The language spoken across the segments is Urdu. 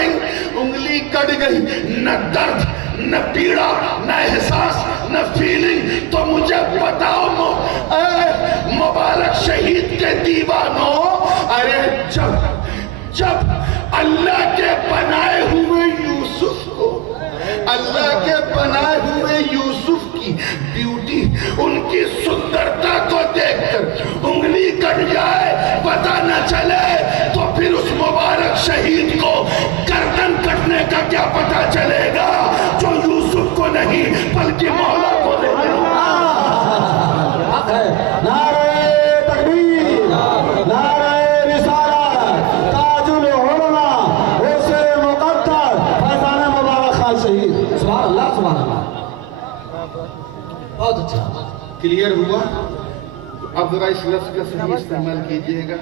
فرمائیں انگلی کٹ گئی، نہ درد نہ پیڑا نہ احساس نہ فیلنگ، تو مجھے بتاؤ اے مبارک شہید کے دیوانوں، ارے جب اللہ کے بنائے ہوئے یوسف کو، اللہ کے بنائے ہوئے یوسف کی بیوٹی، ان کی سندرتا کو دیکھ کر انگلی کٹ جائے، پتہ نہ چلے، تو پھر اس مبارک شہید کو گردن کٹنے کا کیا پتہ چلے گا جو یوسف کو نہیں بلکہ مولا کو دے دے۔ نعرہ تکبیر، نعرہ رسالت، تاج العلماء، اسے مقدر فیضان مبارک خان شہید۔ سبحان اللہ سبحان اللہ، بہت اچھا کلیئر ہوا؟ اب ذرا اس لفظ کا صحیح استعمال کیجئے گا،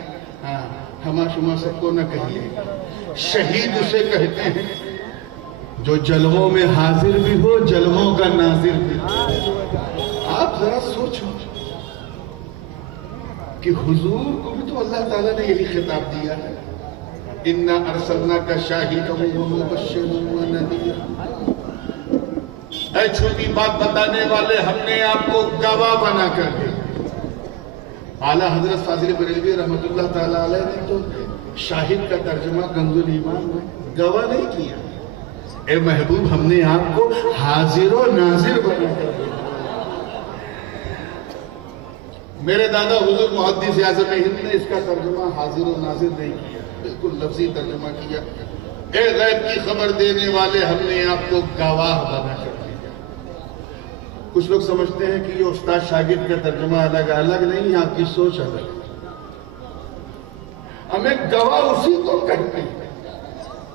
ہما شما سب کو نہ کہیے گا۔ شہید اسے کہتے ہیں جو جلووں میں حاضر بھی ہو، جلووں کا ناظر بھی ہو۔ آپ ذرا سوچو کہ حضور کو بھی تو اللہ تعالیٰ نے یہی خطاب دیا ہے، اِنَّا أَرْسَلْنَاكَ شَاهِدًا وَمُبَشِّرًا وَنَذِيرًا۔ اے چھوٹی بات بتانے والے، ہم نے آپ کو گواہ بنا کر دیا۔ اعلیٰ حضرت فاضل بریلوی رحمت اللہ تعالیٰ علیہ نے تو شاہد کا ترجمہ کنز الایمان میں گواہ نہیں کیا، اے محبوب ہم نے آپ کو حاضر و ناظر بنا کر دیا۔ میرے دادا حضور محدث اعظم ہند نے اس کا ترجمہ حاضر و ناظر نہیں کیا، بالکل لفظی ترجمہ کیا، اے غیب کی خبر دینے والے ہم نے آپ کو گواہ بنا کر دیا۔ کچھ لوگ سمجھتے ہیں کہ یہ استاد شاگرد کا ترجمہ الگ نہیں، آپ کی سوچ الگ ہے۔ ہمیں گواہ اسی کو کہتے ہیں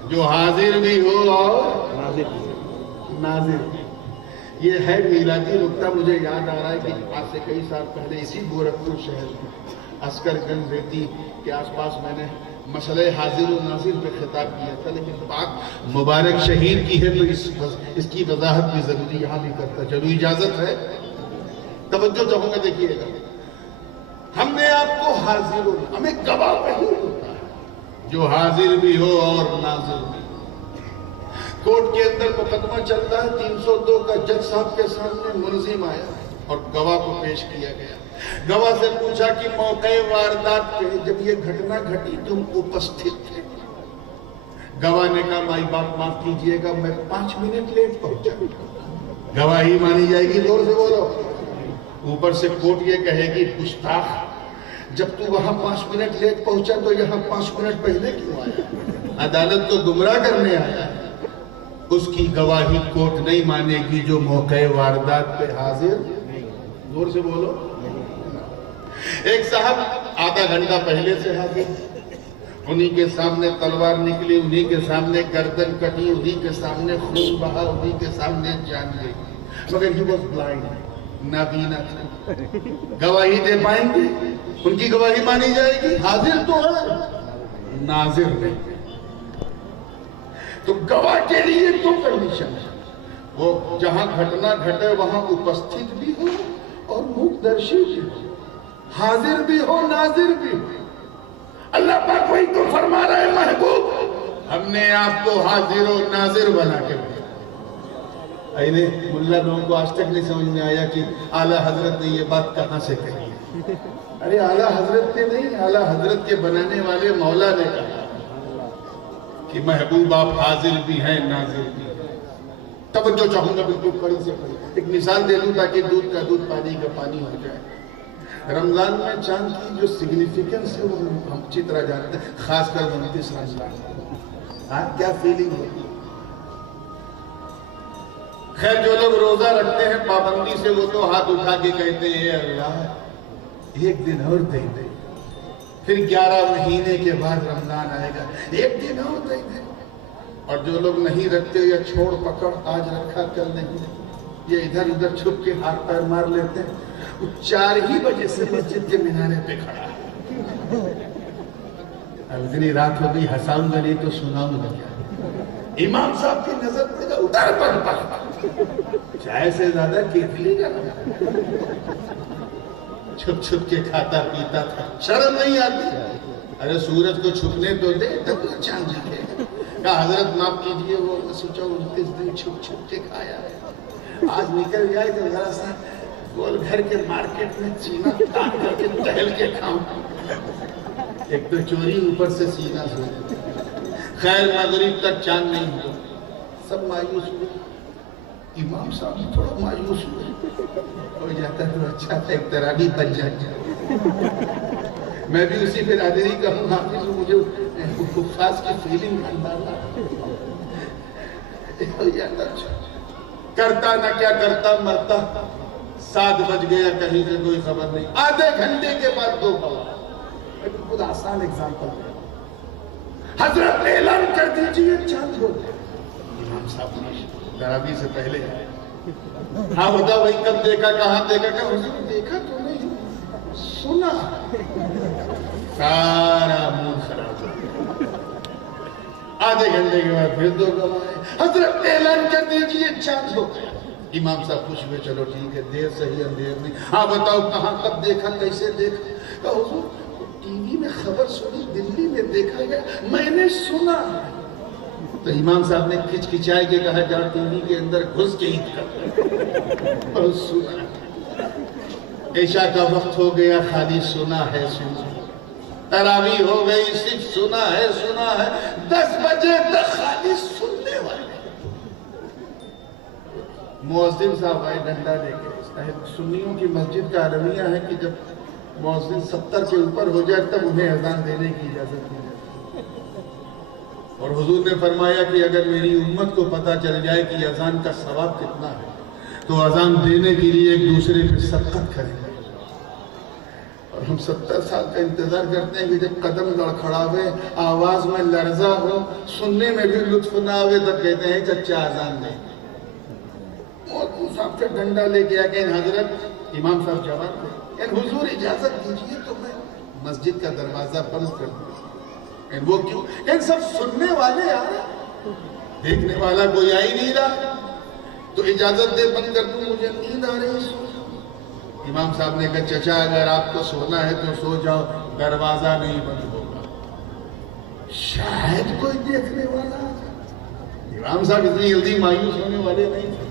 جو حاضر بھی ہو اور ناظر بھی۔ یہ ہے میلادی نکتہ، مجھے یاد آ رہا ہے کہ آج سے کئی سال پہلے اسی گورکھپور شہر میں عسکر گنج ریتی کے آس پاس میں نے مسئلہ حاضر و ناظر پہ خطاب کیا تھا، لیکن بات مبارک شہید کی ہے تو اس کی وضاحت بھی ضروری یہاں بھی کرتا چلو، اجازت ہے؟ توجہ چاہوں گا، دیکھیے گا، ہم نے آپ کو حاضر و ہمیں گواہ وہی ہوتا ہے جو حاضر بھی ہو اور ناظر بھی۔ کورٹ کے اندر مقدمہ چلتا ہے، 302 کا جج صاحب کے سامنے ملزم آیا اور گواہ کو پیش کیا گیا۔ گواہ سے پوچھا کہ موقع واردات پہ جب یہ گھٹنا گھٹی تم اپستھت تھے؟ گواہ نے کہا مائی باپ معاف کیجئے گا، میں 5 منٹ لیٹ پہنچا۔ گواہی مانی جائے گی، زور سے بولو۔ اوپر سے کورٹ یہ کہے گی گستاخ، جب تو وہاں 5 منٹ لیٹ پہنچا تو یہاں 5 منٹ پہلے کیوں آیا؟ عدالت کو گمراہ کرنے آیا۔ اس کی گواہی کورٹ نہیں مانے گی جو موقع واردات پہ حاضر، زور سے بولو۔ ایک صاحب آدھا گھنٹہ پہلے سے حاضر، انہی کے سامنے تلوار نکلی، انہی کے سامنے گردن کٹی، انہی کے سامنے خون بہا، انہی کے سامنے جان گئی، مگر he was blind، نابینا تھا۔ گواہی دے پائیں گے؟ ان کی گواہی مانی جائے گی؟ حاضر تو ہے، ناظر نہیں۔ تو گواہ کے لیے تو کنڈیشن ہے، وہ جہاں گھٹنا گھٹے وہاں اپستھت بھی ہو اور مقدرشی بھی ہو، حاضر بھی ہو ناظر بھی ہو۔ اللہ پاک وہی تو فرما رہا ہے محبوب ہم نے آپ کو حاضر و ناظر بنا کے دیا۔ اینے ملا لوگوں کو آج تک نہیں سمجھ میں آیا کہ اعلیٰ حضرت نے یہ بات کہاں سے کہی ہے۔ ارے اعلیٰ حضرت نے نہیں، اعلیٰ حضرت کے بنانے والے مولا نے کہا کہ محبوب آپ حاضر بھی ہیں ناظر بھی ہیں۔ توجہ چاہوں گا بالکل کھڑی سے کھڑی، ایک مثال دے دوں تاکہ دودھ کا دودھ پانی کا پانی ہو جائے۔ رمضان میں چاند کی جو سگنیفیکنس ہے وہ ہم اچھی طرح جانتے ہیں، خاص کر 29 رمضان، کیا فیلنگ ہوتی ہے۔ خیر جو لوگ روزہ رکھتے ہیں پابندی سے وہ تو ہاتھ اٹھا کے کہتے ہیں اے اللہ ایک دن اور دے دے، پھر 11 مہینے کے بعد رمضان آئے گا، ایک دن اور دے دے۔ اور جو لوگ نہیں رکھتے یا چھوڑ پکڑ آج رکھا کل نہیں، یہ ادھر ادھر چھپ کے ہاتھ پیر مار لیتے ہیں، وہ 4 ہی بجے سے مسجد کے مینارے پہ کھڑا ہے۔ اب اتنی رات ہو گئی، ہنساؤں گا نہیں تو سناؤں گا کیا؟ امام صاحب کی نظر پہ گا ادھر پر چائے سے زیادہ کیفلی کا چھپ چھپ کے کھاتا پیتا تھا، شرم نہیں آتی؟ ارے سورج کو چھپنے تو دے تب چاند دکھے، کہا حضرت معاف کیجئے وہ سوچا 29 دن چھپ چھپ کے کھایا ہے، آج نکل جائے تو ذرا سا گول گھر کے مارکیٹ میں سینہ تان کر کے ٹہل کے کھاؤں، ایک تو چوری اوپر سے سینہ سو، خیر مغرب تک چاند نہیں ہوا، سب مایوس ہوئے، امام صاحب تھوڑا مایوس ہوئے، ہو جاتا تو اچھا تھا ایک تراویح بن جائے، میں بھی اسی برادری کا ہوں، حافظ ہوں، مجھے خاص کی فیلنگ اندازہ ہو جاتا، کرتا نہ کیا کرتا مرتا، 7 بج گیا کہیں سے کوئی خبر نہیں، آدھے گھنٹے کے بعد 2 بجے، خود آسان ایگزامپل ہے، حضرت نے اعلان کر دیجئے چاند ہو گیا، امام صاحب نے تراویح سے پہلے ہاں بتا وہی کب دیکھا کہاں دیکھا کہ حضور دیکھا تو نہیں سنا، سارا موڈ خراب ہو، آدھے گھنٹے کے بعد پھر 2 گواہ، حضرت نے اعلان کر دیجئے چاند ہو گیا، امام صاحب خوش ہوئے، چلو ٹھیک ہے دیر صحیح اندیر نہیں، ہاں بتاؤ کہاں کب دیکھا کیسے دیکھا، کہ حضور ٹی وی میں خبر سنی دلی میں دیکھا گیا، میں نے سنا، تو امام صاحب نے کھچکھچائے کے کہا جاؤ ٹی وی کے اندر گھس کے عید کر، بہت سنا، عشاء کا وقت ہو گیا خالی سنا ہے سنا، تراویح ہو گئی صرف سنا ہے 10 بجے تک خالی سننے والے، مؤذن صاحب آئے ڈنڈا لے کے، سنیوں کی مسجد کا رویہ ہے کہ جب مؤذن 70 کے اوپر ہو جائے تب انہیں اذان دینے کی اجازت دی جائے، اور حضور نے فرمایا کہ اگر میری امت کو پتہ چل جائے کہ اذان کا ثواب کتنا ہے تو اذان دینے کے لیے ایک دوسرے پہ سبقت کریں گے، اور ہم 70 سال کا انتظار کرتے ہیں کہ جب قدم لڑکھڑاوے، آواز میں لرزہ ہو، سننے میں بھی لطف نہ آوے، تب کہتے ہیں چچا اذان دیں، اور صاحب سے ڈنڈا لے کے آگے حضرت امام صاحب جواب دیں، یعنی حضور اجازت دیجئے تو میں مسجد کا دروازہ بند کر دوں، وہ کیوں؟ یعنی سب سننے والے آ رہے، دیکھنے والا کوئی آ ہی نہیں رہا، تو اجازت دے بند کر دوں، مجھے نیند آ رہی سو۔ امام صاحب نے کہا چچا اگر آپ کو سونا ہے تو سو جاؤ، دروازہ نہیں بند ہوگا، شاید کوئی دیکھنے والا آ جائے، امام صاحب اتنی جلدی مایوس ہونے والے نہیں تھے،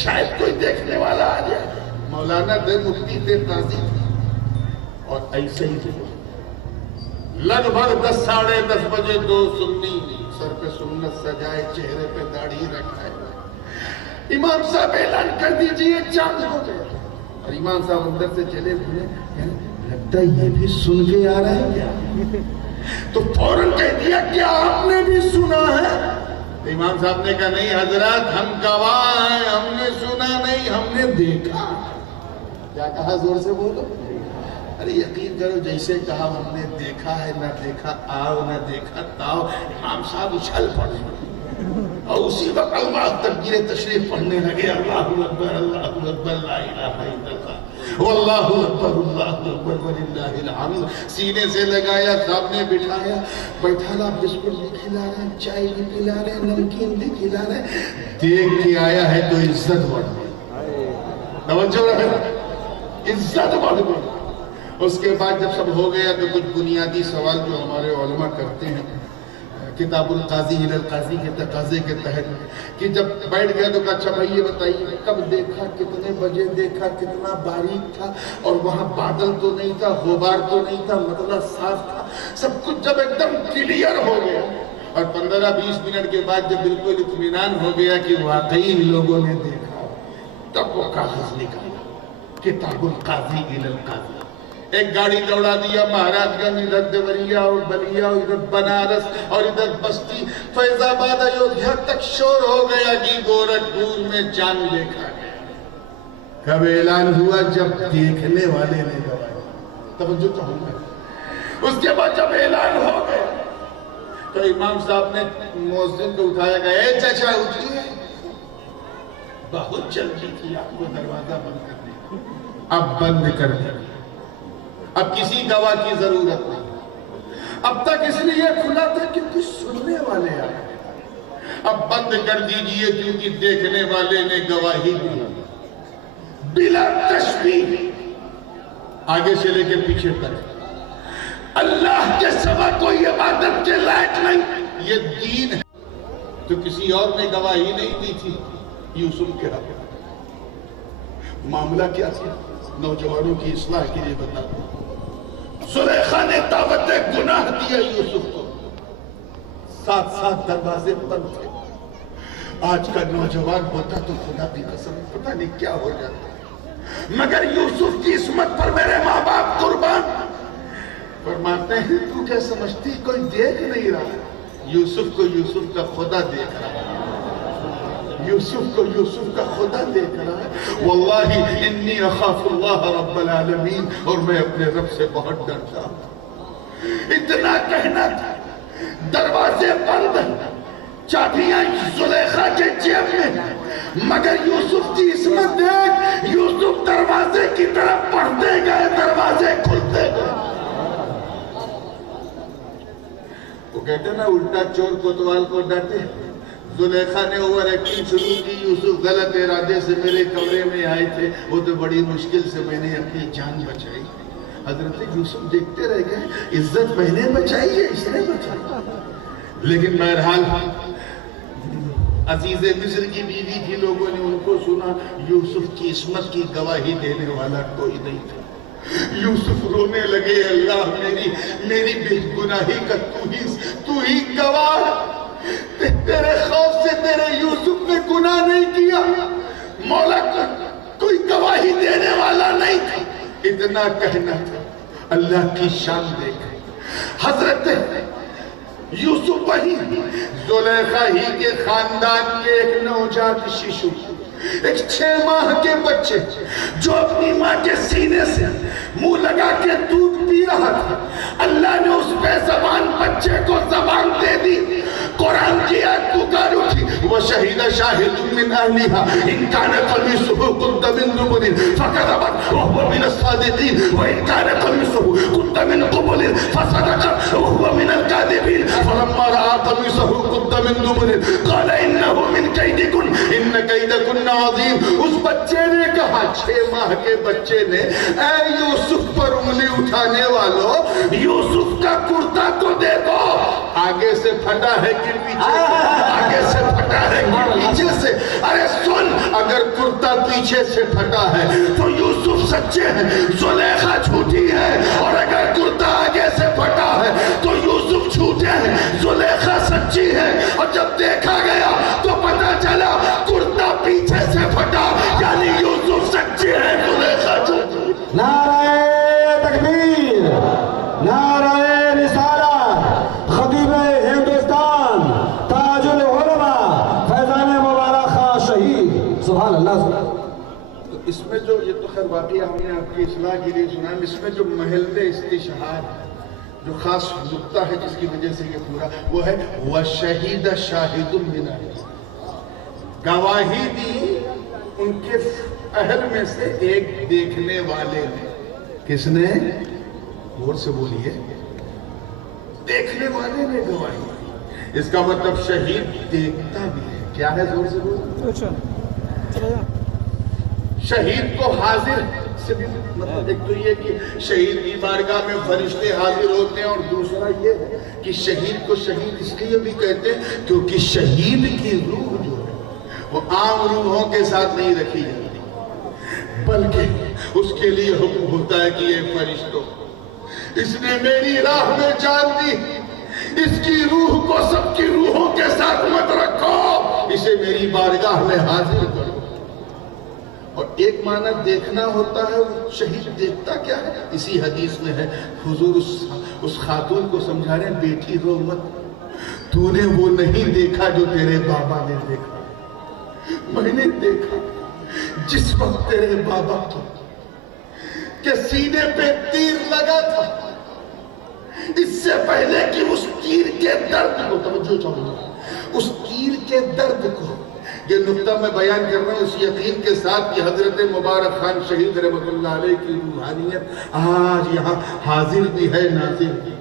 شاید کوئی دیکھنے والا آ جائے، مولانا تھے، مفتی تھے، قاضی تھے، اور ایسے ہی تھے، لگ بھگ 10 ساڑھے 10 بجے 2 سنی سر پہ سنت سجائے، چہرے پہ داڑھی رکھائے، امام صاحب اعلان کر دیجئے چاند ہو گیا، اور امام صاحب اندر سے چلے ہوئے، لگتا ہے یہ بھی سن کے آ رہا ہے کیا؟ تو فوراً کہہ دیا کیا آپ نے بھی سنا ہے؟ امام صاحب نے کہا نہیں حضرت ہم گواہ ہیں، ہم نے سنا نہیں ہم نے دیکھا، کیا کہا زور سے بولو، ارے یقین کرو جیسے کہا ہم نے دیکھا ہے، نہ دیکھا آؤ نہ دیکھا تاؤ، امام صاحب اچھل پڑے، اور اسی وقت اللہ تکبیر تشریف پڑھنے لگے، اللہ اکبر لا الہ الا اللہ واللہ اکبر وللہ الحمد، سینے سے لگایا، سامنے بٹھایا، بیٹھانا، بسکٹ بھی کھلا رہے ہیں، چائے بھی پلا رہے ہیں، نمکین بھی کھلا رہے ہیں، دیکھ کے آیا ہے تو عزت بڑھ گئی، توجہ رہے، عزت بڑھ گئی۔ اس کے بعد جب سب ہو گیا تو کچھ بنیادی سوال جو ہمارے علماء کرتے ہیں کتاب القاضی الی القاضی کے تقاضے کے تحت، کہ جب بیٹھ گیا تو کہا اچھا بھائی یہ بتائیے کب دیکھا، کتنے بجے دیکھا، کتنا باریک تھا، اور وہاں بادل تو نہیں تھا، غبار تو نہیں تھا، مطلب صاف تھا، سب کچھ جب ایک دم کلیئر ہو گیا، اور 15-20 منٹ کے بعد جب بالکل اطمینان ہو گیا کہ واقعی ان لوگوں نے دیکھا، تب وہ کاغذ نکالا، کتاب القاضی الی القاضی، ایک گاڑی دوڑا دیا مہاراج گنج، ادھر دیوریا اور بلیا، ادھر بنارس اور ادھر بستی، فیض آباد ایودھیا تک شور ہو گیا کہ گورکھپور میں چاند دیکھا گیا۔ کب اعلان ہوا؟ جب دیکھنے والے نے گواہی، توجہ تو ہوں گے۔ اس کے بعد جب اعلان ہو گیا تو امام صاحب نے مؤذن کو اٹھایا گیا، اے چچا اٹھیے، بہت جلدی تھی آپ کو دروازہ بند کر دیا، اب بند کر دیا، اب کسی گواہ کی ضرورت نہیں، اب تک اس لیے کھلا تھا کیونکہ سننے والے آئے، اب بند کر دیجئے کیونکہ دیکھنے والے نے گواہی دی، بلا تشبیہ، آگے سے لے کے پیچھے تک، اللہ کے سوا کوئی عبادت کے لائق نہیں، یہ دین ہے۔ تو کسی اور نے گواہی نہیں دی تھی یوسف کے حق میں۔ معاملہ کیا تھا؟ نوجوانوں کی اصلاح کے لیے بتا دوں، زلیخا نے دعوت گناہ دیا یوسف کو، ساتھ ساتھ دروازے بند تھے۔ آج کا نوجوان ہوتا تو خدا کی قسم پتہ نہیں کیا ہو جاتا، مگر یوسف کی عصمت پر میرے ماں باپ قربان۔ فرماتے ہیں تو کیا سمجھتی کوئی دیکھ نہیں رہا؟ یوسف کو یوسف کا خدا دیکھ رہا ہے، یوسف کو یوسف کا خدا دیکھ رہا ہے۔ واللہ انی اخاف اللہ رب العالمین، اور میں اپنے رب سے بہت ڈرتا ہوں۔ اتنا کہنا تھا، دروازے بند، چابیاں زلیخا کے جیب میں، مگر یوسف کی عصمت دیکھ، یوسف دروازے کی طرف بڑھتے گئے، دروازے کھلتے گئے۔ وہ کہتے نا الٹا چور کوتوال کو ڈانٹے۔ زلیخا نے اوور ایکٹنگ شروع کی، یوسف غلط ارادے سے میرے کمرے میں آئے تھے، وہ تو بڑی مشکل سے میں نے اپنی جان بچائی۔ حضرت یوسف دیکھتے رہ گئے، عزت میں نے بچائی ہے، اس نے بچائی۔ لیکن بہرحال عزیز مصر کی بیوی تھی، لوگوں نے ان کو سنا، یوسف کی عصمت کی گواہی دینے والا کوئی نہیں تھا۔ یوسف رونے لگے، اللہ میری بے گناہی کا تو ہی گواہ، تیرے خوف سے تیرے یوسف نے گناہ نہیں کیا، مولا کا کوئی گواہی دینے والا نہیں تھا۔ اتنا کہنا تھا، اللہ کی شان دیکھ حضرت یوسف وہی زلیخا ہی کے خاندان کے ایک نوجات شیشو، ایک 6 ماہ کے بچے جو اپنی ماں کے سینے سے منہ لگا کے دودھ پی رہا تھا، اللہ نے اس بے زبان بچے کو زبان دے دی۔ قرآن کی آیت پکار اٹھی، وَشَهِدَ شَاهِدٌ مِّنْ أَهْلِهَا إِنْ كَانَ قَمِيصُهُ قُدَّ مِنْ دُبُرٍ فَكَذَبَتْ وَهُوَ مِنَ الصَّادِقِينَ وَإِنْ كَانَ قَمِيصُهُ قُدَّ مِنْ قُبُلٍ فَصَدَقَتْ وَهُوَ مِنَ الْكَاذِبِينَ فَلَمَّا رَأَىٰ قَمِيصَهُ قُدَّ مِنْ دُبُرٍ قَالَ إِنَّهُ مِنْ كَيْدِكُنَّ إِنَّ كَيْدَكُنَّ عَظِيمٌ۔ اس بچے نے کہا، 6 ماہ کے بچے نے، اے یوسف پر انگلی اٹھانے والوں، یوسف کا کرتا تو دیکھو، آگے سے پھٹا ہے کہ پیچھے سے؟ آگے سے پھٹا ہے کہ پیچھے سے؟ ارے سن، اگر کرتا پیچھے سے پھٹا ہے تو یوسف سچے ہیں، زلیخا جھوٹی ہے، اور اگر کرتا آگے سے پھٹا ہے تو یوسف جھوٹے ہیں، زلیخا سچی ہے۔ اور جب دیکھا گیا تو پتہ چلا کرتا پیچھے سے پھٹا، یعنی یوسف سچے ہیں، زلیخا جھوٹی۔ نعرہ تکبیر، نعرہ رسالت، خطیب ہندوستان، تاج العلماء، فیضان مبارک خان شہید، سبحان اللہ۔ تو اس میں جو، یہ تو خیر واقعہ ہم نے آپ کی اصلاح کے لیے سنا، اس میں جو محل استشہاد، جو خاص نقطہ ہے جس کی وجہ سے یہ پورا، وہ ہے وَشَهِدَ شَاهِدٌ مِّنْ أَهْلِهَا، گواہی دی ان کے اہل میں سے ایک دیکھنے والے نے۔ کس نے؟ غور سے بولیے، دیکھنے والے نے گواہی دی۔ اس کا مطلب شہید دیکھتا بھی ہے۔ کیا ہے؟ زور سے بولیے۔ شہید کو حاضر سے مطلب ایک تو یہ کہ شہید کی بارگاہ میں فرشتے حاضر ہوتے ہیں، اور دوسرا یہ ہے کہ شہید کو شہید اس لیے بھی کہتے ہیں کیونکہ شہید کی روح جو ہے وہ عام روحوں کے ساتھ نہیں رکھی جاتی، بلکہ اس کے لیے حکم ہوتا ہے کہ یہ فرشتوں، اس نے میری راہ میں جان دی، اس کی روح کو سب کی روحوں کے ساتھ مت رکھو، اسے میری بارگاہ میں حاضر کرو۔ اور ایک معنی دیکھنا ہوتا ہے، شہید دیکھتا کیا ہے؟ اسی حدیث میں ہے، حضور اس خاتون کو سمجھا رہے ہیں، بیٹی رو مت، تو نے وہ نہیں دیکھا جو تیرے بابا نے دیکھا، میں نے دیکھا جس وقت تیرے بابا کے سینے پہ تیر لگا تھا، اس سے پہلے کہ اس تیر کے درد کو، توجہ چاہوں گا، اس تیر کے درد کو، یہ نقطہ میں بیان کر رہا ہوں اس یقین کے ساتھ کہ حضرت مبارک خان شہید رحمت اللہ علیہ کی روحانیت آج یہاں حاضر بھی ہے، ناظر بھی،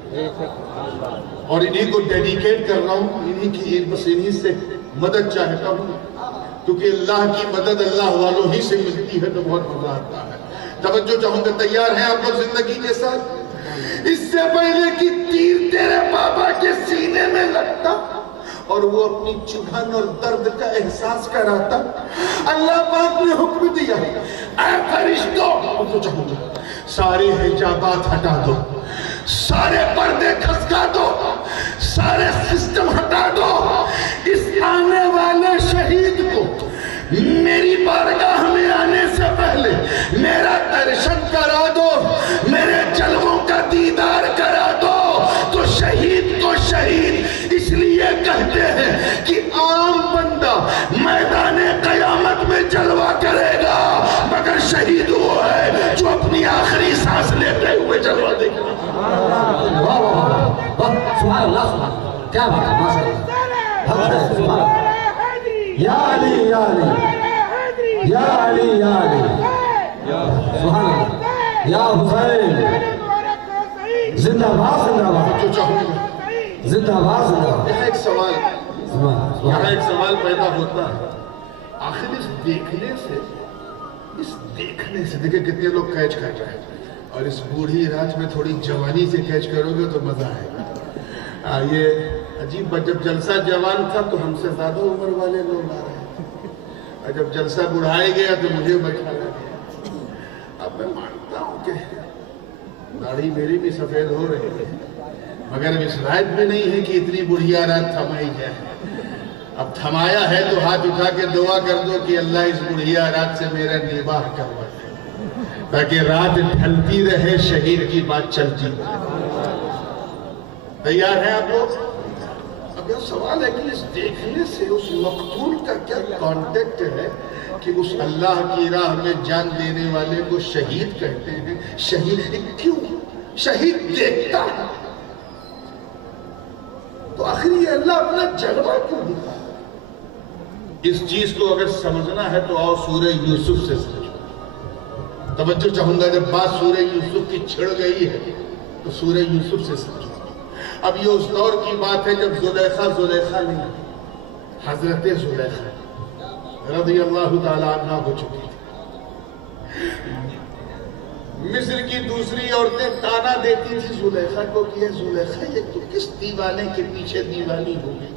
اور انہی کو ڈیڈیکیٹ کر رہا ہوں، انہی سے مدد چاہتا ہوں، کیونکہ اللہ کی مدد اللہ والوں ہی سے ملتی ہے تو بہت مزہ آتا ہے۔ توجہ چاہوں گا، تیار ہیں آپ لوگ زندگی کے ساتھ؟ اس سے پہلے کہ تیر تیرے بابا کے سینے میں لگتا، اور وہ اپنی چبھن اور درد کا احساس کراتا، اللہ پاک نے حکم دیا، اے فرشتوں سارے حجابات ہٹا دو، سارے پردے کھسکا دو، سارے سسٹم ہٹا دو، اس آنے والے شہید کو میری بارگاہ میں آنے سے پہلے میرا درشن کرا دو، میرے جلووں کا دیدار کرا دو۔ تو شہید کو شہید اس لیے کہتے ہیں کہ عام بندہ میدان قیامت میں جلوہ کرے گا، مگر شہید وہ ہے جو اپنی آخری سانس لیتے ہوئے جلوہ دے گا۔ سبحان اللہ، کیا بات ہے، ماشاءاللہ، سبحان اللہ۔ یا علی یا علی یا علی یا علی، سبحان اللہ، یا حسین زندہ باد زندہ باد جو چاہوں گا زندہ باد زندہ باد۔ یہاں ایک سوال پیدا ہوتا ہے، آخر اس دیکھنے سے دیکھیں کتنے لوگ کیچ کر رہے ہیں، اور اس بوڑھی رات میں تھوڑی جوانی سے کیچ کرو گے تو مزہ آئے گا۔ یہ عجیب بات، جب جلسہ جوان تھا تو ہم سے زیادہ عمر والے لوگ آ رہے ہیں، اور جب جلسہ بڑھائے گیا تو مجھے بچھا گیا۔ اب میں مانتا ہوں کہ داڑھی میری بھی سفید ہو رہی ہے، مگر اس رات میں نہیں ہے کہ اتنی بڑھیا رات تھمائی جائے۔ اب تھمایا ہے تو ہاتھ اٹھا کے دعا کر دو کہ اللہ اس بڑھیا رات سے میرا نباہ کروا دے، تاکہ رات ڈھلتی رہے، شہید کی بات چلتی رہے۔ تیار ہیں آپ لوگ؟ اب یہ سوال ہے کہ اس دیکھنے سے اس مقتول کا کیا کانٹیکٹ ہے کہ اس اللہ کی راہ میں جان دینے والے کو شہید کہتے ہیں؟ شہید کیوں؟ شہید دیکھتا ہے تو آخر یہ اللہ اپنا جلوہ کیوں دکھا؟ اس چیز کو اگر سمجھنا ہے تو آؤ سورہ یوسف سے سمجھو۔ توجہ چاہوں گا، جب بات سورہ یوسف کی چھڑ گئی ہے تو سورہ یوسف سے سمجھو۔ اب یہ اس دور کی بات ہے جب زلیخا نہیں، حضرت زلیخا رضی اللہ تعالیٰ عنہ ہو چکی تھی۔ مصر کی دوسری عورتیں تانا دیتی تھی زلیخا کو کہ یہ زلیخا یہ تو کس دیوانے کے پیچھے دیوانی ہو گئی،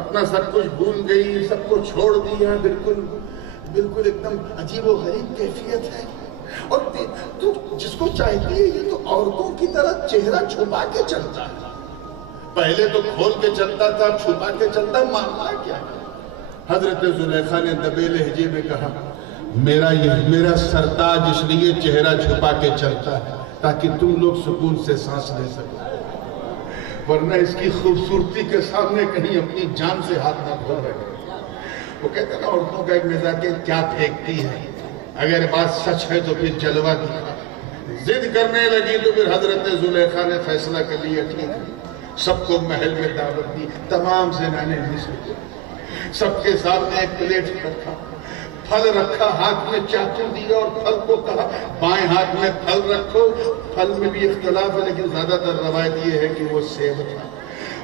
اپنا سب کچھ بھول گئی، سب کو چھوڑ دیا، بالکل ایک دم عجیب و غریب کیفیت ہے، اور تو جس کو چاہتی ہے یہ تو عورتوں کی طرح چہرہ چھپا کے چلتا ہے، پہلے تو کھول کے چلتا تھا، چھپا کے چلتا ہے، معاملہ کیا ہے؟ حضرت زلیخا نے دبے لہجے میں کہا میرا سرتاج اس لیے چہرہ چھپا کے چلتا ہے تاکہ تم لوگ سکون سے سانس لے سکو، ورنہ اس کی خوبصورتی کے سامنے کہیں اپنی جان سے ہاتھ نہ دھو رہے۔ وہ کہتے ہیں نا عورتوں کا ایک مزاج ہے، کیا پھینکتی ہے، اگر بات سچ ہے تو پھر جلوہ دکھا۔ ضد کرنے لگی تو پھر حضرت زلیخا نے فیصلہ کر لیا، ٹھیک ہے، سب کو محل میں دعوت دی، تمام زنانے مصر کو، سب کے سامنے ایک پلیٹ رکھا، پھل رکھا، ہاتھ میں چاقو دیا اور پھل کو کہا بائیں ہاتھ میں پھل رکھو۔ پھل میں بھی اختلاف ہے لیکن زیادہ تر روایت یہ ہے کہ وہ سیب تھا،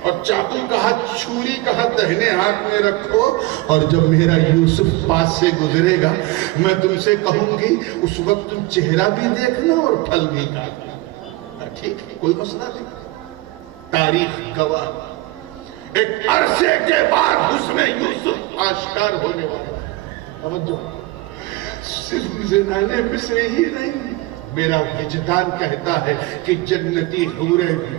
اور چاقو کہا، چھری کہا دہنے ہاتھ میں رکھو، اور جب میرا یوسف پاس سے گزرے گا میں تم سے کہوں گی اس وقت تم چہرہ بھی دیکھنا اور پھل بھی کھانا، ٹھیک ہے، کوئی مسئلہ نہیں۔ تاریخ گواہ، ایک عرصے کے بعد حسن یوسف آشکار ہونے والا ہے۔ توجہ، صرف زنانے مصر ہی نہیں، میرا وجدان کہتا ہے کہ جنتی حوریں بھی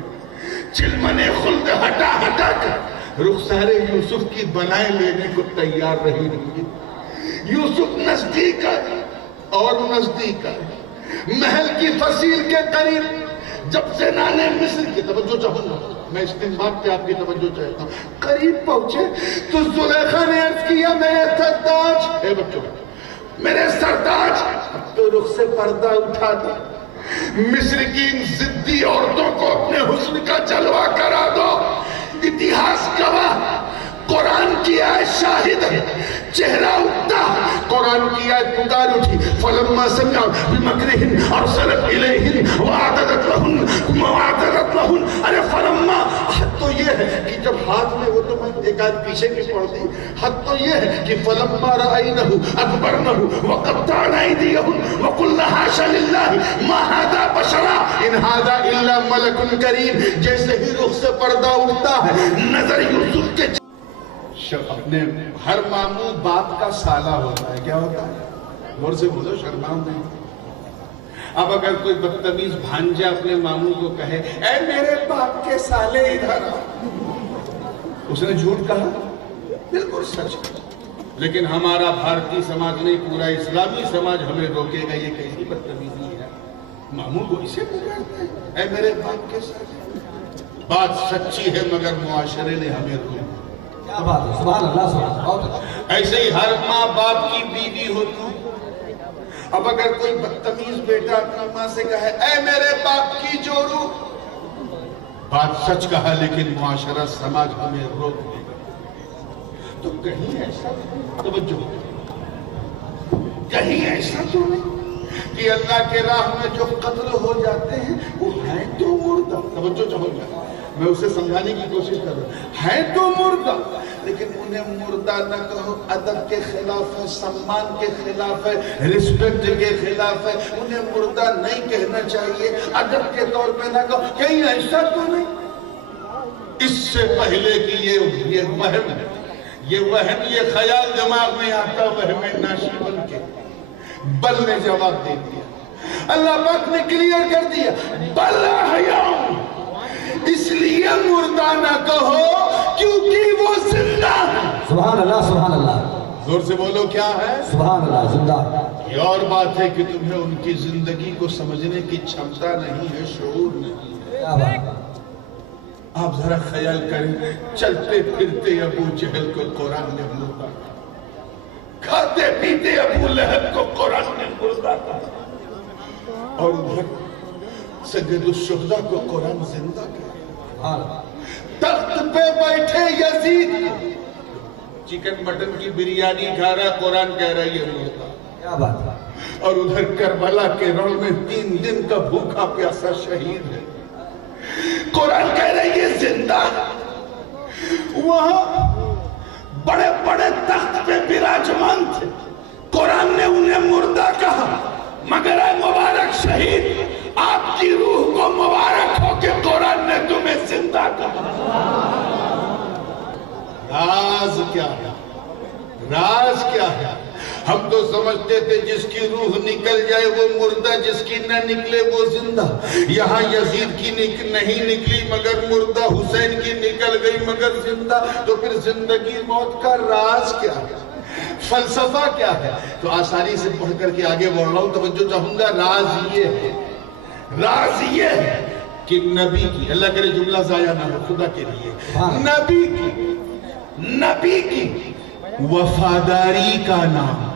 چلمن خلد ہٹا ہٹا کر رخسار یوسف کی بنائے لینے کو تیار رہی ہوں۔ یوسف نزدیک آئے اور نزدیک آئے، محل کی فصیل کے قریب جب زنانے مصر کی، توجہ چاہوں گا میں استنباط پہ آپ کی توجہ چاہتا ہوں، قریب پہنچے تو زلیخا نے عرض کیا میرے سرتاج، اے بچوں میرے سرتاج، اب تو رخ سے پردہ اٹھا دو، مصر کی ان ضدی عورتوں کو اپنے حسن کا جلوہ کرا دو۔ اتہاس گواہ، قرآن کی آیت شاہد ہے چہرہ اٹھتا قرآن کی آیت پکار اٹھی فلما سمع بمکرہن ارسلت الیہن وعددت لہن ارے فلما حد تو یہ ہے کہ جب ہاتھ میں وہ تو میں ایک آیت پیچھے کی پڑھ دی حد تو یہ ہے کہ فلما رأینہ اکبرنہ وقطعن ایدیہن وقلن حاشا للہ ما ھذا بشرا ان ھذا الا ملک کریم جیسے ہی رخ سے پردہ اٹھتا ہے نظر یوسف کے اپنے ہر ماموں باپ کا سالہ ہوتا ہے کیا ہوتا ہے غور سے بولو شرماؤ نہیں اب اگر کوئی بدتمیز بھانجا اپنے ماموں کو کہے اے میرے باپ کے سالے ادھر اس نے جھوٹ کہا بالکل سچ لیکن ہمارا بھارتی سماج نہیں پورا اسلامی سماج ہمیں روکے گا یہ کیسی بدتمیزی ہے ماموں کو اسے پکارتے ہیں اے میرے باپ کے سالے بات سچی ہے مگر معاشرے نے ہمیں روکا کیا بات ہے سبحان اللہ سبحان اللہ ایسے ہی ہر ماں باپ کی بیوی ہوتی اب اگر کوئی بدتمیز بیٹا اپنی ماں سے کہے اے میرے باپ کی جوڑو بات سچ کہا لیکن معاشرہ سماج ہمیں روک دے تو کہیں ایسا توجہ کہیں ایسا تو نہیں کہ اللہ کے راہ میں جو قتل ہو جاتے ہیں وہ ہیں تو مردہ توجہ چاہو گا میں اسے سمجھانے کی کوشش کر رہا ہوں ہے تو مردہ لیکن انہیں مردہ نہ کہو ادب کے خلاف ہے سمان کے خلاف ہے رسپیکٹ کے خلاف ہے انہیں مردہ نہیں کہنا چاہیے ادب کے طور پہ نہ کہو کہیں ایسا تو نہیں اس سے پہلے کہ یہ وہم ہے یہ خیال دماغ میں آتا وہم ناشی بن کے بل نے جواب دے دیا اللہ پاک نے کلیئر کر دیا بل احیاء اس لیے مردہ نہ کہو کیونکہ وہ زندہ ہے سبحان اللہ سبحان اللہ زور سے بولو کیا ہے سبحان اللہ زندہ یہ اور بات ہے کہ تمہیں ان کی زندگی کو سمجھنے کی چھمتا نہیں ہے شعور نہیں ہے کیا بات آپ ذرا خیال کریں چلتے پھرتے ابو جہل کو قرآن نے مردہ کھاتے پیتے ابو لہب کو قرآن نے مردہ اور ادھر سید الشہداء کو قرآن زندہ کیا تخت پہ بیٹھے یزید چکن مٹن کی بریانی کھا رہا قرآن کہہ رہا یہ مردہ کیا بات ہے اور ادھر کربلا کے رن میں 3 دن کا بھوکا پیاسا شہید ہے قرآن کہہ رہا یہ زندہ وہاں بڑے بڑے تخت پہ براجمان تھے قرآن نے انہیں مردہ کہا مگر اے مبارک شہید آپ کی روح کو مبارک ہو کہ قرآن نے تمہیں زندہ کہا راز کیا ہے راز کیا ہے ہم تو سمجھتے تھے جس کی روح نکل جائے وہ مردہ جس کی نہ نکلے وہ زندہ یہاں یزید کی نہیں نکلی مگر مردہ حسین کی نکل گئی مگر زندہ تو پھر زندگی موت کا راز کیا ہے فلسفہ کیا ہے تو آسانی سے پڑھ کر کے آگے بڑھ رہا ہوں توجہ چاہوں گا راز یہ ہے کہ نبی کی اللہ کرے جملہ ضائع نہ ہو خدا کے لیے نبی کی وفاداری کا نام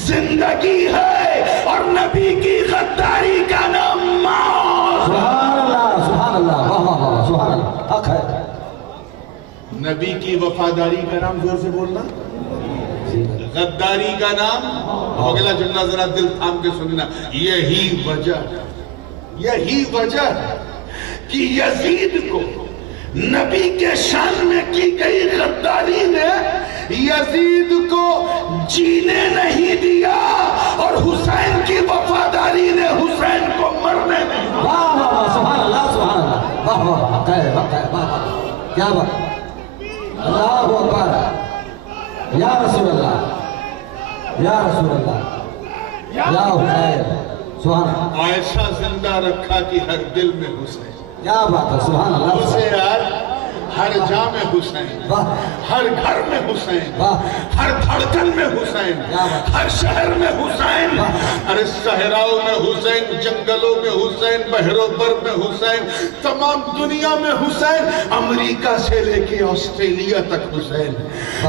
زندگی ہے اور نبی کی غداری کا نام موت سبحان اللہ سبحان اللہ حق ہے نبی کی وفاداری کا نام زور سے بولنا غداری کا نام اگلا جملہ ذرا دل تھام کے سننا یہی وجہ ہے کہ یزید کو نبی کے شان میں کی گئی غداری نے یزید کو جینے نہیں دیا اور حسین کی وفاداری نے حسین کو مرنے نہیں دیا واہ واہ سبحان اللہ واہ واہ حق ہے واہ کیا بات اللہ اکبر یا رسول اللہ یا رسول اللہ یا حسین سبحان اللہ ایسا زندہ رکھا کہ ہر دل میں حسین کیا بات ہے سبحان اللہ حسین ہر جا میں حسین ہر گھر میں حسین ہر دھڑکن میں حسین ہر شہر میں حسین ارے صحراؤں میں حسین جنگلوں میں حسین بحروں پر میں حسین تمام دنیا میں حسین امریکہ سے لے کے آسٹریلیا تک حسین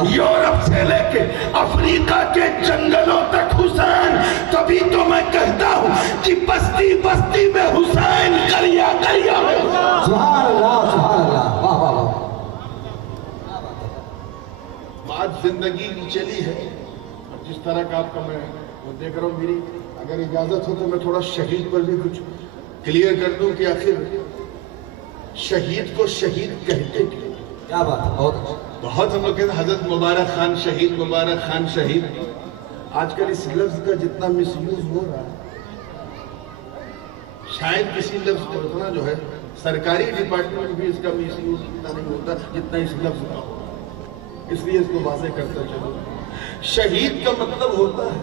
یورپ سے لے کے افریقہ کے جنگلوں تک حسین تبھی تو میں کہتا ہوں کہ بستی بستی میں حسین گلیا گلیا میں سبحان اللہ واہ واہ واہ زندگی بھی چلی ہے، اور جس طرح کا آپ کا میں وہ دیکھ رہا ہوں، میری اگر اجازت ہو تو میں تھوڑا شہید پر بھی کچھ کلیئر کر دوں کہ آخر شہید کو شہید کہتے کیوں؟ کیا بات ہے، بہت اچھا۔ بہت ہم لوگ کہتے ہیں حضرت مبارک خان شہید، مبارک خان شہید۔ آج کل اس لفظ کا جتنا مس یوز ہو رہا ہے، شاید کسی لفظ کو اتنا جو ہے سرکاری ڈپارٹمنٹ بھی اس کا مس یوز اتنا نہیں ہوتا جتنا اس لفظ کا ہوتا، اس لیے اس کو واضح کرتا چلو۔ شہید کا مطلب ہوتا ہے،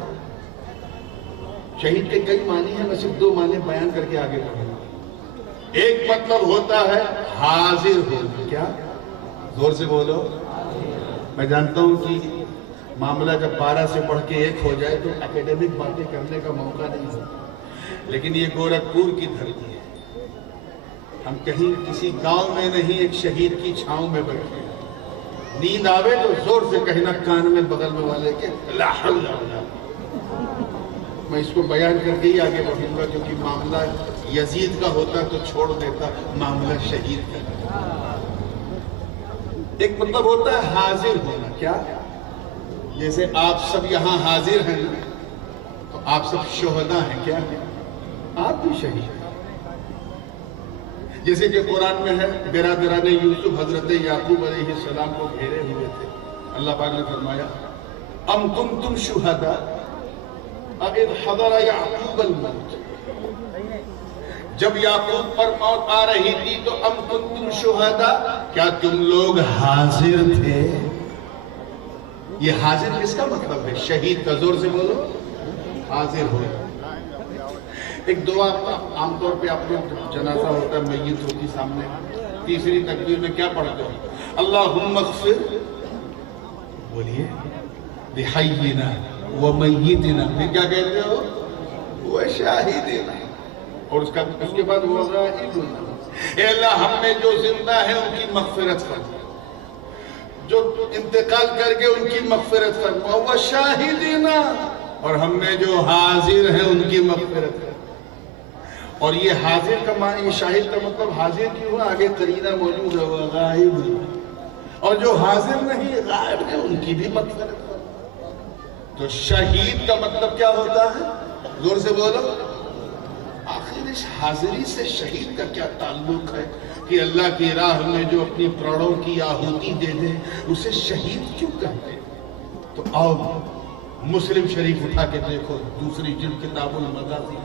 شہید کے کئی معنی ہیں، میں صرف 2 معنی بیان کر کے آگے بڑھوں گا۔ ایک مطلب ہوتا ہے حاضر ہونا، کیا؟ زور سے بولو۔ میں جانتا ہوں کہ معاملہ جب 12 سے پڑھ کے 1 ہو جائے تو اکیڈمک باتیں کرنے کا موقع نہیں ہوتا، لیکن یہ گورکھپور کی دھرتی ہے، ہم کہیں کسی گاؤں میں نہیں، ایک شہید کی چھاؤں میں بیٹھے، نیند آوے تو زور سے کہنا کان میں بغل میں والے کے لا حول ولا قوت۔ میں اس کو بیان کر کے ہی آگے بڑھوں گا، کیونکہ معاملہ یزید کا ہوتا تو چھوڑ دیتا، معاملہ شہید کا۔ ایک مطلب ہوتا ہے حاضر ہونا، کیا؟ جیسے آپ سب یہاں حاضر ہیں تو آپ سب شہداء ہیں، کیا ہیں؟ آپ بھی شہید ہیں۔ جیسے کہ قرآن میں ہے، برادران یوسف حضرت یعقوب علیہ السلام کو گھیرے ہوئے تھے، اللہ پاک نے فرمایا ام کنتم شہداء اذ حضر یعقوب الموت، جب یعقوب پر موت آ رہی تھی تو ام کنتم شہداء، کیا تم لوگ حاضر تھے؟ یہ حاضر کس کا مطلب ہے؟ شہید کا، زور سے بولو، حاضر ہو۔ ایک دعا عام طور پہ آپ لوگ جنازہ ہوتا ہے، میت ہوتی سامنے، تیسری تکبیر میں کیا پڑھتے ہو؟ اللہم اغفر، بولیے، لحینا ومیتنا، پھر کیا کہتے ہو؟ وشاہدنا، اور اس کے بعد وغائبنا، اے اللہ ہم نے جو زندہ ہیں ان کی مغفرت فرما، جو انتقال کر کے ان کی مغفرت فرما، وشاہدنا، اور ہم نے جو حاضر ہیں ان کی مغفرت فرما۔ اور یہ حاضر کا معنی، یہ شاہد کا مطلب حاضر کیوں ہے؟ آگے قرینہ موجود ہے، وغائب، اور جو حاضر نہیں غائب ہے ان کی بھی مغفرت فرما۔ تو شہید کا مطلب کیا ہوتا ہے؟ زور سے بولو۔ آخر اس حاضری سے شہید کا کیا تعلق ہے کہ اللہ کی راہ میں جو اپنی پراڑوں کی آہوتی دے دے اسے شہید کیوں کہتے ہیں؟ تو آؤ مسلم شریف اٹھا کے دیکھو، دوسری جلد کتاب المغازی،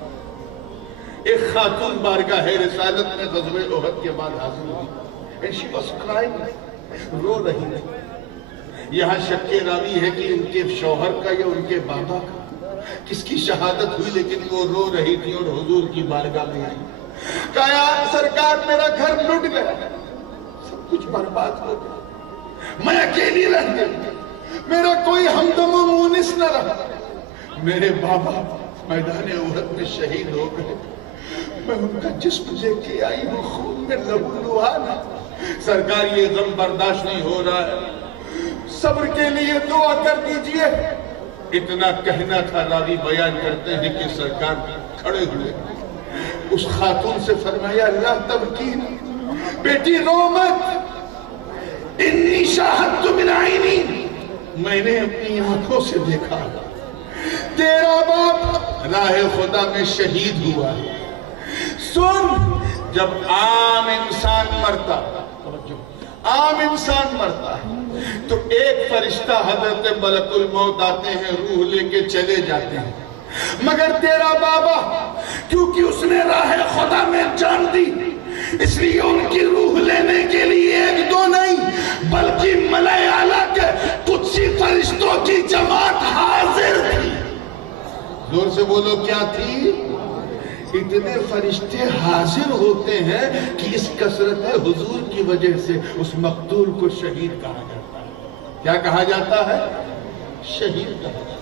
ایک خاتون بارگاہ رسالت میں غزوہ احد کے بعد حاضر ہوئی، and she was crying، رو رہی ہے۔ یہاں شک راوی ہے کہ ان کے شوہر کا یا ان کے بابا کا کس کی شہادت ہوئی، لیکن وہ رو رہی تھی اور حضور کی بارگاہ میں آئی، کہا یا سرکار میرا گھر لٹ گیا، سب کچھ برباد ہو گیا، میں اکیلی رہ گئی، میرا کوئی ہمدم و مونس نہ رہا، میرے بابا میدان احد میں شہید ہو گئے، میں ان کا جسم لے کے آئی ہوں، خون میں لہولہان ہے، سرکار یہ غم برداشت نہیں ہو رہا ہے، صبر کے لیے دعا کر دیجئے۔ اتنا کہنا تھا، راوی بیان کرتے ہیں کہ سرکار کھڑے ہوئے، اس خاتون سے فرمایا اللہ تبکین، بیٹی رو مت، انی شاہدت من عینی، میں نے اپنی آنکھوں سے دیکھا تیرا باپ راہ خدا میں شہید ہوا ہے۔ سن، جب عام انسان مرتا، عام انسان مرتا ہے تو ایک فرشتہ حضرت ملک الموت آتے ہیں، روح لے کے چلے جاتے ہیں، مگر تیرا بابا کیونکہ اس نے راہ خدا میں جان دی، اس لیے ان کی روح لینے کے لیے 1-2 نہیں بلکہ ملائے اعلیٰ کے قدسی فرشتوں کی جماعت حاضر تھی۔ زور سے بولو، کیا تھی؟ اتنے فرشتے حاضر ہوتے ہیں کہ اس کثرت حضور کی وجہ سے اس مقتول کو شہید کہا جاتا ہے۔ کیا کہا جاتا ہے؟ شہید کہا جاتا ہے۔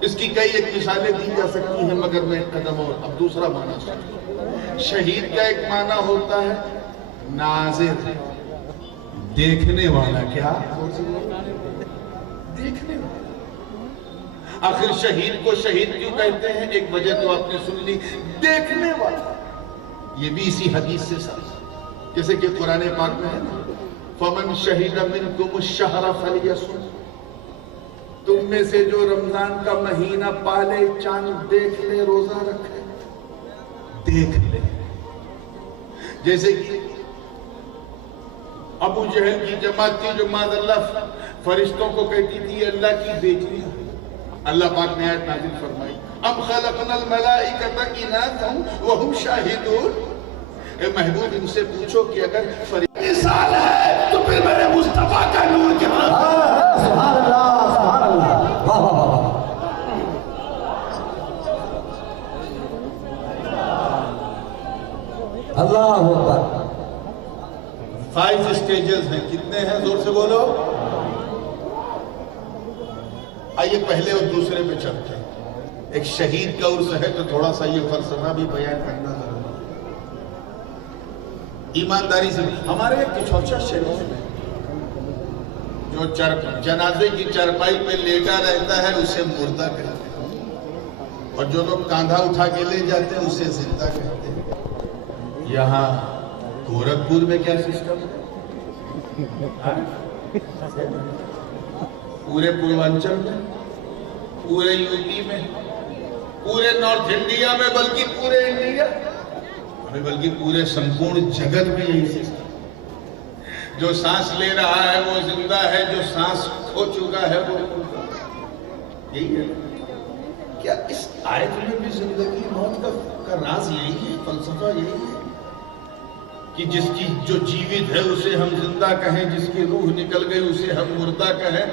اس کی کئی ایک مثالیں دی جا سکتی ہیں، مگر میں ایک قدم اور اب دوسرا معنی سنو۔ شہید کا ایک معنی ہوتا ہے ناظر، دیکھنے والا، کیا؟ دیکھنے والا۔ آخر شہید کو شہید کیوں کہتے ہیں؟ ایک وجہ تو آپ نے سن لی، دیکھنے والا۔ یہ بھی اسی حدیث سے ساتھ، جیسے کہ قرآن پاک میں ہے نا، فمن شہد منکم الشہر فلیصم، تم میں سے جو رمضان کا مہینہ پالے، چاند دیکھ لے، روزہ رکھے، دیکھ لے۔ جیسے کہ ابو جہل کی جماعت تھی جو معاذ اللہ فرشتوں کو کہتی تھی اللہ کی بیٹی، اللہ پاک نے آیت نازل فرمائی ام خلقنا الملائکۃ اناثا وهم شاہدون۔ اے محبوب ان سے پوچھو کہ اگر مثال ہے تو پھر میرے مصطفیٰ کا نور کہاں؟ سبحان اللہ سبحان اللہ، واہ واہ واہ۔ اللہ اکبر۔ 5 سٹیجز ہیں، کتنے ہیں؟ زور سے بولو۔ آئیے پہلے اور دوسرے پہ چلتے ہیں۔ ایک شہید کا عرس ہے تو تھوڑا سا یہ فلسفہ بھی بیان کرنا ضروری ہے۔ ایمانداری سے ہمارے ایک کچھوچا شریف میں جو جنازے کی چرپائی پہ لیٹا رہتا ہے اسے مردہ کہتے ہیں، اور جو لوگ کاندھا اٹھا کے لے جاتے ہیں اسے زندہ کہتے ہیں۔ یہاں گورکھپور میں کیا سسٹم ہے؟ پورے پوروانچل میں، پورے یو پی میں، پورے نارتھ انڈیا میں، بلکہ پورے انڈیا میں، بلکہ پورے سمپورن جگت میں یہی سسٹم۔ جو سانس لے رہا ہے وہ زندہ ہے، جو سانس کھو چکا ہے وہ یہی ہے۔ کیا اس آیت میں بھی زندگی موت کا راز یہی ہے، فلسفہ یہی ہے کہ جس کی جو جیوت ہے اسے ہم زندہ کہیں، جس کی روح نکل گئی اسے ہم مردہ کہیں؟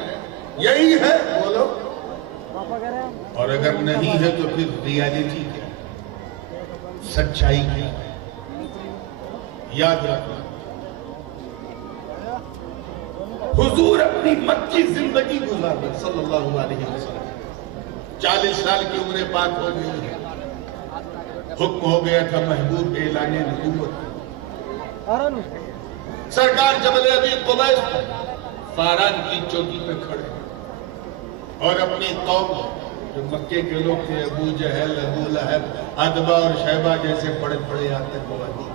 یہی ہے؟ بولو۔ اور اگر نہیں ہے تو پھر ریالٹی کیا، سچائی کیا؟ یاد رکھنا حضور اپنی مکی زندگی گزارے صلی اللہ علیہ وسلم، 40 سال کی عمر پاک ہو گئی ہے، حکم ہو گیا تھا محبوب اعلان نبوت۔ سرکار جبل ابی قبیس فاران کی چوٹی پہ کھڑے اور اپنی قوم جو مکے کے لوگ تھے، ابو جہل، ابو لہب، عتبہ اور شیبہ جیسے بڑے بڑے آتنکوادی،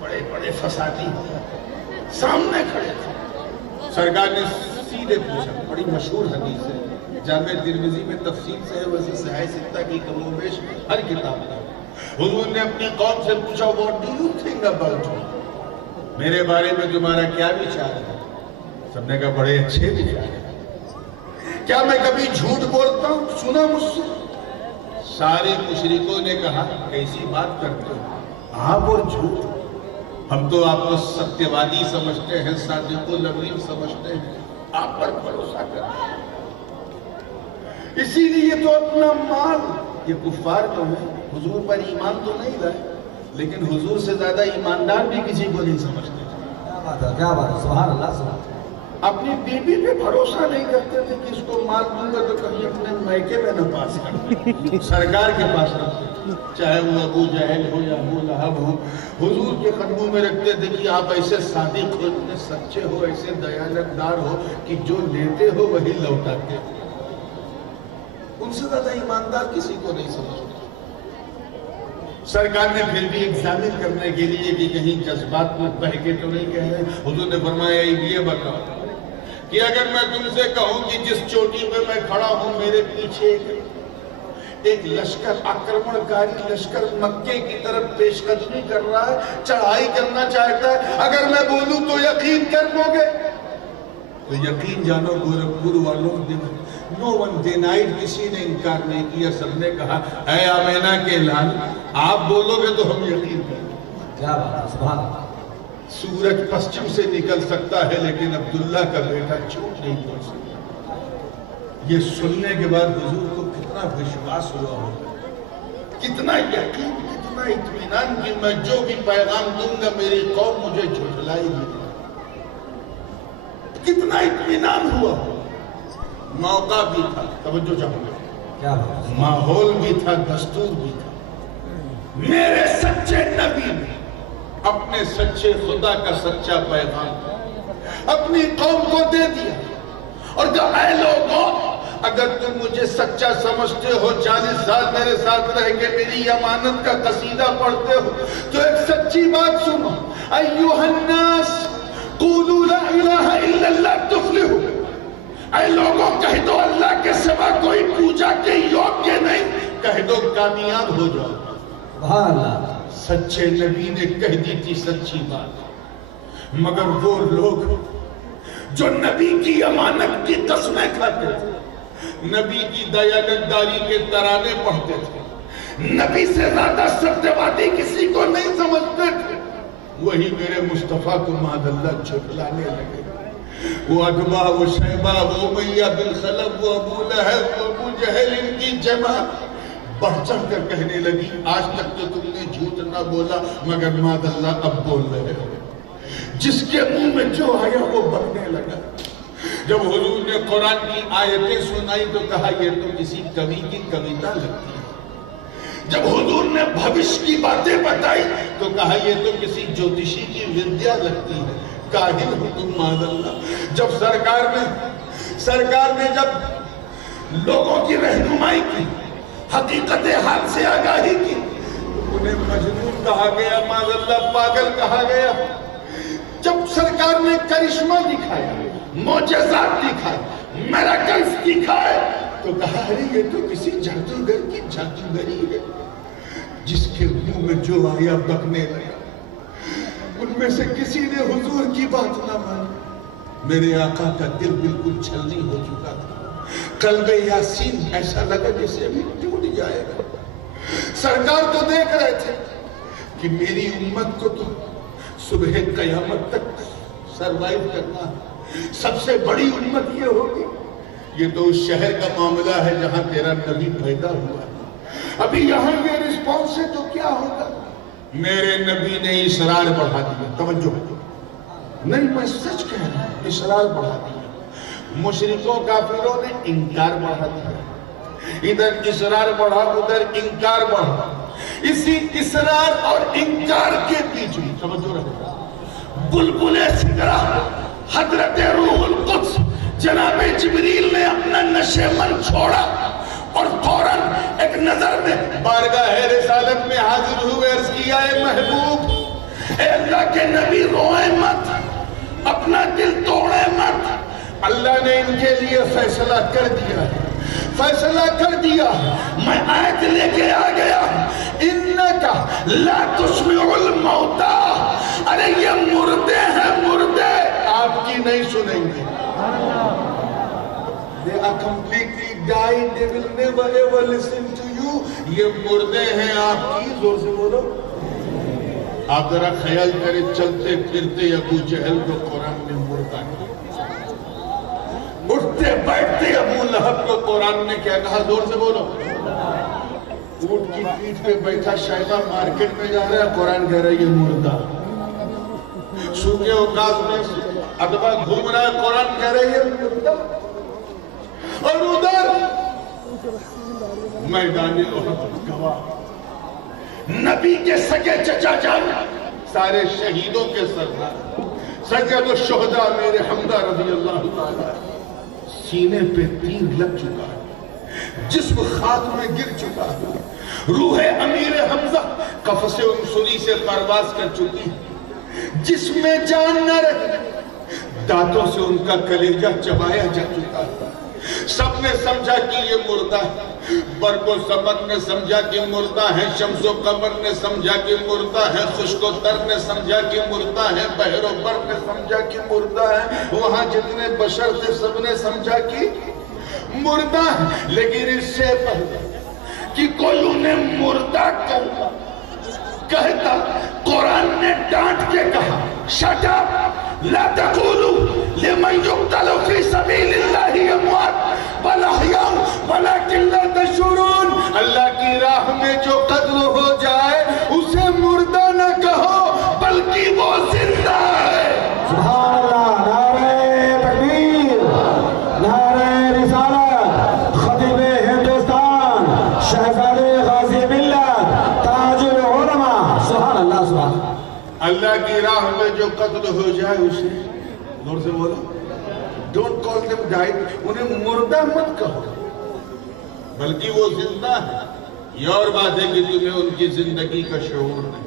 بڑے بڑے فسادی سامنے کھڑے تھے۔ سرکار نے سیدھے پوچھا، بڑی مشہور حدیث ہے، جامع ترمذی میں تفصیل سے ہے، ویسے صحیح ستہ کی کم و بیش ہر کتاب میں۔ حضور نے اپنی قوم سے پوچھا what do you think about me؟ میرے بارے میں تمہارا کیا وچار ہے؟ سب نے کہا بڑے اچھے وچار ہیں۔ کیا میں کبھی جھوٹ بولتا ہوں؟ سنا مجھ سے؟ سارے مشرکوں نے کہا کیسی بات کرتے ہو آپ اور جھوٹ؟ ہم تو آپ کو ستیوادی سمجھتے ہیں، صادق الامین سمجھتے ہیں، آپ پر بھروسہ کرتے ہیں، اسی لیے تو اپنا مال۔ یہ کفار تو ہیں، حضور پر ایمان تو نہیں لائے، لیکن حضور سے زیادہ ایماندار بھی کسی کو نہیں سمجھتے۔ کیا بات ہے، کیا بات ہے، سبحان اللہ سبحان اللہ۔ اپنی بیوی پہ بھروسہ نہیں کرتے تھے کہ اس کو مال دوں گا تو کہیں اپنے میکے میں نہ پاس کر، سرکار کے پاس رکھتے، چاہے وہ ابو جہل ہو یا ابو لہب ہو، حضور کے قدموں میں رکھتے تھے کہ آپ ایسے صادق ہو، اتنے سچے ہو، ایسے دیانتدار ہو کہ جو لیتے ہو وہی لوٹاتے ہو۔ ان سے زیادہ ایماندار کسی کو نہیں سمجھتے۔ سرکار نے پھر بھی ایگزامن کرنے کے لیے کہ کہیں جذبات میں بہہ کے تو نہیں کہہ رہے، حضور نے فرمایا یہ بتاؤ کہ اگر میں تم سے کہوں کہ جس چوٹی پہ میں کھڑا ہوں میرے پیچھے ایک لشکر، آکرمنکاری لشکر مکے کی طرف پیش قدمی کر رہا ہے، چڑھائی کرنا چاہتا ہے، اگر میں بولوں تو یقین کر لو گے؟ تو یقین جانو گورکھپور والوں، نو ون ڈینائیڈ، کسی نے انکار نہیں کیا، سب نے کہا اے آمینہ کے لال آپ بولو گے تو ہم یقین کریں گے۔ کیا بات ہے، سبحان اللہ۔ سورج پسچم سے نکل سکتا ہے لیکن عبداللہ کا بیٹا جھوٹ نہیں بول سکتا۔ یہ سننے کے بعد حضور کو کتنا وشواس ہوا ہوگا، کتنا یقین، کتنا اطمینان کہ میں جو بھی پیغام دوں گا میری قوم مجھے جھٹلائے گی، کتنا اطمینان ہوا۔ موقع بھی تھا، توجہ چاہوں گا، کیا بات ہے، ماحول بھی تھا، دستور بھی تھا۔ میرے سچے نبی نے اپنے سچے خدا کا سچا پیغام اپنی قوم کو دے دیا اور کہا اے لوگوں اگر تم مجھے سچا سمجھتے ہو، 40 سال میرے ساتھ رہ کے میری امانت کا قصیدہ پڑھتے ہو تو ایک سچی بات سنو، ایھا الناس قولوا لا الہ الا اللہ تفلحوا، اے لوگوں کہہ دو اللہ کے سوا کوئی پوجا کے یوگیہ نہیں، کہہ دو کامیاب ہو جاؤ۔ سبحان اللہ۔ سچے نبی نے کہہ دی تھی سچی بات، مگر وہ لوگ جو نبی کی امانت کی قسمیں کھاتے تھے، نبی کی دیانتداری کے ترانے پڑھتے تھے، نبی سے زیادہ ستیہوادی کسی کو نہیں سمجھتے تھے، وہی میرے مصطفیٰ کو معاذ اللہ جھٹلانے لگے۔ وہ عتبہ، وہ شیبہ، وہ امیہ بن خلف، وہ ابو لہب، وہ ابو جہل، ان کی جماعت بڑھ چڑھ کر کہنے لگی آج تک تو تم نے جھوٹ نہ بولا مگر معاذ اللہ اب بول رہے ہو۔ جس کے منہ میں جو آیا وہ بکنے لگا۔ جب حضور نے قرآن کی آیتیں سنائی تو کہا یہ تو کسی کوی کی کویتا لگتی ہے۔ جب حضور نے بھوش کی باتیں بتائی تو کہا یہ تو کسی جوتشی کی ودیا لگتی ہے، کاہن ہو تم معاذ اللہ۔ جب سرکار نے جب لوگوں کی رہنمائی کی، حقیقت حال سے آگاہی کی، انہیں مجنون کہا گیا، معاذ اللہ پاگل کہا گیا۔ جب سرکار نے کرشمہ دکھایا، معجزات دکھائے، میراکلز دکھائے تو کہا ارے یہ تو کسی جادوگر کی جادوگری ہے۔ جس کے منہ میں جو آیا بکنے لگا۔ ان میں سے کسی نے حضور کی بات نہ مانی۔ میرے آقا کا دل بالکل چھلنی ہو چکا تھا، قلب یاسین ایسا لگا جسے ابھی ٹوٹ جائے گا۔ سرکار تو دیکھ رہے تھے کہ میری امت کو تو صبح قیامت تک سروائیو کرنا ہے، سب سے بڑی امت یہ ہوگی۔ یہ تو اس شہر کا معاملہ ہے جہاں تیرا نبی پیدا ہوا ہے، ابھی یہاں یہ رسپانس ہے تو کیا ہوگا؟ میرے نبی نے اصرار بڑھا دیا، توجہ نہیں میں سچ کہہ رہا ہوں، اصرار بڑھا دیا۔ مشرکوں کافروں نے انکار بڑھا دیا، ادھر اصرار بڑھا ادھر انکار بڑھا۔ اسی اصرار اور انکار کے بیچ میں توجہ رکھو، بلبل سدرہ حضرت روح القدس جناب جبریل نے اپنا نشے من چھوڑا اور فوراً ایک نظر میں بارگاہ رسالت میں حاضر ہوئے، عرض کیا اے محبوب، اے اللہ کے نبی روئے مت، اپنا دل توڑے مت، اللہ نے ان کے لیے فیصلہ کر دیا، فیصلہ کر دیا۔ میں آیت لے کے آ گیا، انکا لا تسمع الموتى، ارے یہ مردے ہیں مردے، آپ کی نہیں سنیں گے۔ They are completely died, they will never ever listen to you۔ یہ مردے ہیں آپ کی، زور سے بولو۔ آپ ذرا خیال کریں، چلتے پھرتے ابو جہل کو قرآن میں مردہ ہے، اٹھتے بیٹھتے ابو لہب کو قرآن نے کیا کہا؟ زور سے بولو۔ اونٹ کی پیٹھ پہ بیٹھا شیبہ مارکیٹ میں جا رہا ہے، قرآن کہہ رہا ہے یہ مردہ۔ سوکھے اوقات میں عتبہ گھوم رہا ہے، قرآن کہہ رہا ہے یہ مردہ۔ اور ادھر میدان احد گواہ، نبی کے سگے چچا جان، سارے شہیدوں کے سردار، سید الشہداء میرے حمزہ رضی اللہ تعالیٰ، سینے پہ تیر لگ چکا ہے، جسم خاک میں گر چکا ہے، روح امیر حمزہ قفص انصری سے پرواز کر چکی ہے، جسم میں جان نہ رہے، دانتوں سے ان کا کلیجہ چبایا جا چکا ہے۔ سب نے سمجھا کہ یہ مردہ ہے، برق و سمر نے سمجھا کہ مردہ ہے، شمس و قمر نے سمجھا کہ مردہ ہے، خشک و تر نے سمجھا کہ مردہ ہے، بحر و بر نے سمجھا کہ مردہ ہے، وہاں جتنے بشر تھے سب نے سمجھا کہ مردہ ہے۔ لیکن اس سے پہلے کہ کوئی انہیں مردہ کہتا، قرآن نے ڈانٹ کے کہا شٹ اپ، لا تقولوا لمن يقتل في سبيل الله اموات بل احياء ولكن لا تشعرون۔ اللہ کی راہ میں جو قتل ہو جائے اسے مردہ نہ کہو بلکہ وہ زندہ ہے۔ سبحان اللہ، نعرہ تکبیر، نعرہ رسالت، خطیب ہندوستان، شہزادے غازی ملت، تاج العلماء، سبحان اللہ سبحان اللہ۔ اللہ کی راہ میں جو قتل ہو جائے اسے زور سے بولو، ڈونٹ کال دم ڈائڈ، انہیں مردہ مت کہو بلکہ وہ زندہ ہے۔ یہ اور بات ہے کہ تمہیں ان کی زندگی کا شعور نہیں۔